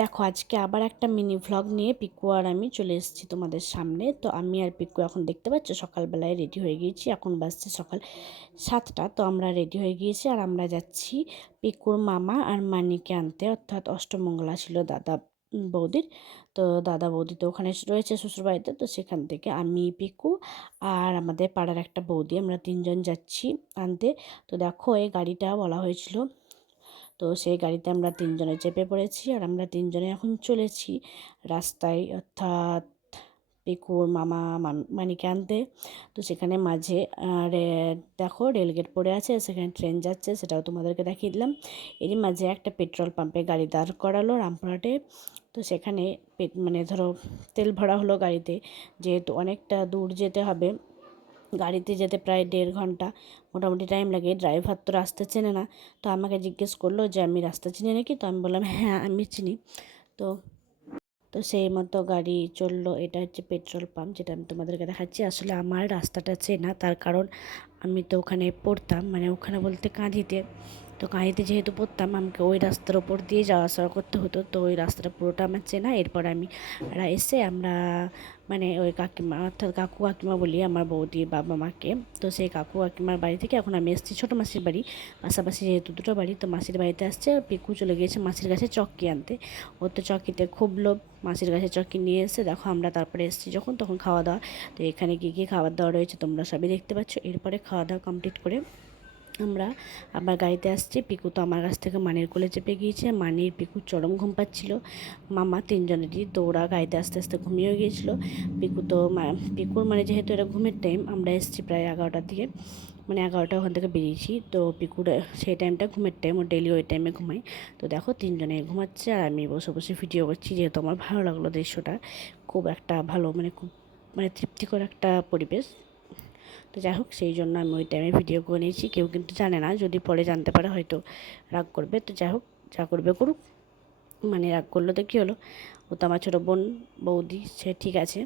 দেখো আজকে আবার একটা মিনি ভ্লগ নিয়ে পিকু আর আমি চলে এসেছি তোমাদের সামনে। তো আমি আর পিকু এখন দেখতে পাচ্ছ সকালবেলায় রেডি হয়ে গিয়েছি, এখন বাজছে সকাল 7টা। তো আমরা রেডি হয়ে গিয়েছি আর আমরা যাচ্ছি পিকুর মামা আর মানিকে আনতে, অর্থাৎ অষ্টমঙ্গলা ছিল দাদা বৌদির। তো দাদা বৌদি তো ওখানে রয়েছে শ্বশুরবাড়িতে, তো সেখান থেকে আমি পিকু আর আমাদের পাড়ার একটা বৌদি আমরা 3জন যাচ্ছি আনতে। তো দেখো এই গাড়িটা বলা হয়েছিল, তো সেই গাড়িতে আমরা 3জনে চেপে পড়েছি আর আমরা 3জনে এখন চলেছি রাস্তায়, অর্থাৎ পিকুর মামা মানিকে আনতে। তো সেখানে মাঝে দেখো রেলগেট পড়ে আছে, সেখানে ট্রেন যাচ্ছে, সেটাও তোমাদেরকে দেখিয়ে দিলাম। এরই মাঝে একটা পেট্রোল পাম্পে গাড়ি দাঁড় করালো রামপুরহাটে। তো সেখানে মানে ধরো তেল ভরা হলো গাড়িতে, যেহেতু অনেকটা দূর যেতে হবে, গাড়িতে যেতে প্রায় 1.5 ঘন্টা মোটামুটি টাইম লাগে। ড্রাইভার তো রাস্তা চেনে না, তো আমাকে জিজ্ঞেস করলো যে আমি রাস্তা চিনি নাকি। তো আমি বললাম হ্যাঁ আমি চিনি। তো তো সেই মতো গাড়ি চললো। এটা হচ্ছে পেট্রোল পাম্প, যেটা আমি তোমাদেরকে দেখাচ্ছি। আসলে আমার রাস্তাটা চেনা, তার কারণ আমি তো ওখানে পড়তাম, মানে ওখানে বলতে কাঁদিতে। তো কাঁদিতে যেহেতু পড়তাম, আমাকে ওই রাস্তার ওপর দিয়ে যাওয়া আসা করতে হতো, তো ওই রাস্তাটা পুরোটা আমার চেনা। এরপর আমি এসে আমরা মানে ওই কাকিমা, অর্থাৎ কাকু কাকিমা বলি আমার বৌদির বাবা মাকে। তো সেই কাকু কাকিমার বাড়ি থেকে এখন আমি এসেছি ছোটো মাসির বাড়ি, পাশাপাশি যেহেতু দুটো বাড়ি। তো মাসির বাড়িতে আসছে, পিকু চলে গিয়েছে মাসির কাছে চক্কি আনতে। ওর তো চক্কিতে খুব লোভ, মাসির কাছে চক্কি নিয়ে এসে দেখো আমরা তারপরে এসেছি যখন, তখন খাওয়া দাওয়া। তো এখানে কী কী খাবার দাওয়া রয়েছে তোমরা সবই দেখতে পাচ্ছ। এরপরে খাওয়া দাওয়া কমপ্লিট করে আমরা আবার গাড়িতে আসছি। পিকু তো আমার কাছ থেকে মানির কোলে চেপে গিয়েছে, মানির পিকুর চরম ঘুম পাচ্ছিল, মামা 3জনেরই। তো ওরা গাড়িতে আস্তে আস্তে ঘুমিয়েও গিয়েছিলো। পিকু তো পিকুর মানে যেহেতু এটা ঘুমের টাইম, আমরা এসেছি প্রায় 11টার দিকে, মানে 11টা ওখান থেকে বেরিয়েছি। তো পিকুর সেই টাইমটা ঘুমের টাইম, ও ডেলি ওই টাইমে ঘুমাই। তো দেখো 3জনে ঘুমাচ্ছে আর আমি বসে বসে ভিডিও করছি, যেহেতু আমার ভালো লাগলো দৃশ্যটা। খুব একটা ভালো, মানে খুব মানে তৃপ্তিকর একটা পরিবেশ। তো যাই হোক, সেই জন্য আমি ওই টাইমে ভিডিও করে নিয়েছি। কেউ কিন্তু জানে না, যদি পরে জানতে পারে হয়তো রাগ করবে। তো যাই হোক, যা করবে করুক, মানে রাগ করলো তো কী হলো, ও তো আমার ছোটো বোন বৌদি, সে ঠিক আছে।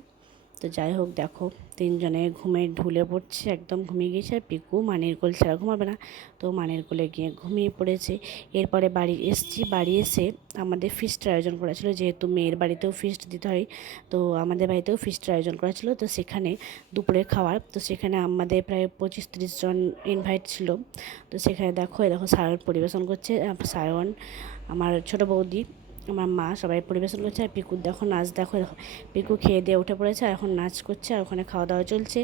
তো যাই হোক, দেখো 3জনে ঘুমে ঢুলে পড়ছে, একদম ঘুমিয়ে গিয়েছে। আর পিকু মানির কোল ছাড়া ঘুমাবে না, তো মানির কোলে গিয়ে ঘুমিয়ে পড়েছে। এরপরে বাড়ি এসেছি, বাড়ি এসে আমাদের ফিস্টের আয়োজন করা ছিল, যেহেতু মেয়ের বাড়িতেও ফিস্ট দিতে হয়, তো আমাদের বাড়িতেও ফিস্টের আয়োজন করা ছিল। তো সেখানে দুপুরে খাওয়ার, তো সেখানে আমাদের প্রায় 25-30 জন ইনভাইট ছিল। তো সেখানে দেখো সায়ন পরিবেশন করছে, সায়ন, আমার ছোটো বৌদি, আমার মা, সবাই পরিবেশন করছে। আর পিকুর দেখো নাচ, দেখো দেখো পিকু খেয়ে দিয়ে উঠে পড়েছে আর এখন নাচ করছে, আর ওখানে খাওয়া দাওয়া চলছে।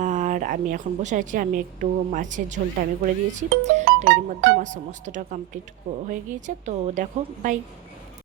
আর আমি এখন বসে আছি, আমি একটু মাছের ঝোলটা আমি করে দিয়েছি। তো এর মধ্যে আমার সমস্তটা কমপ্লিট হয়ে গিয়েছে। তো দেখো, বাই।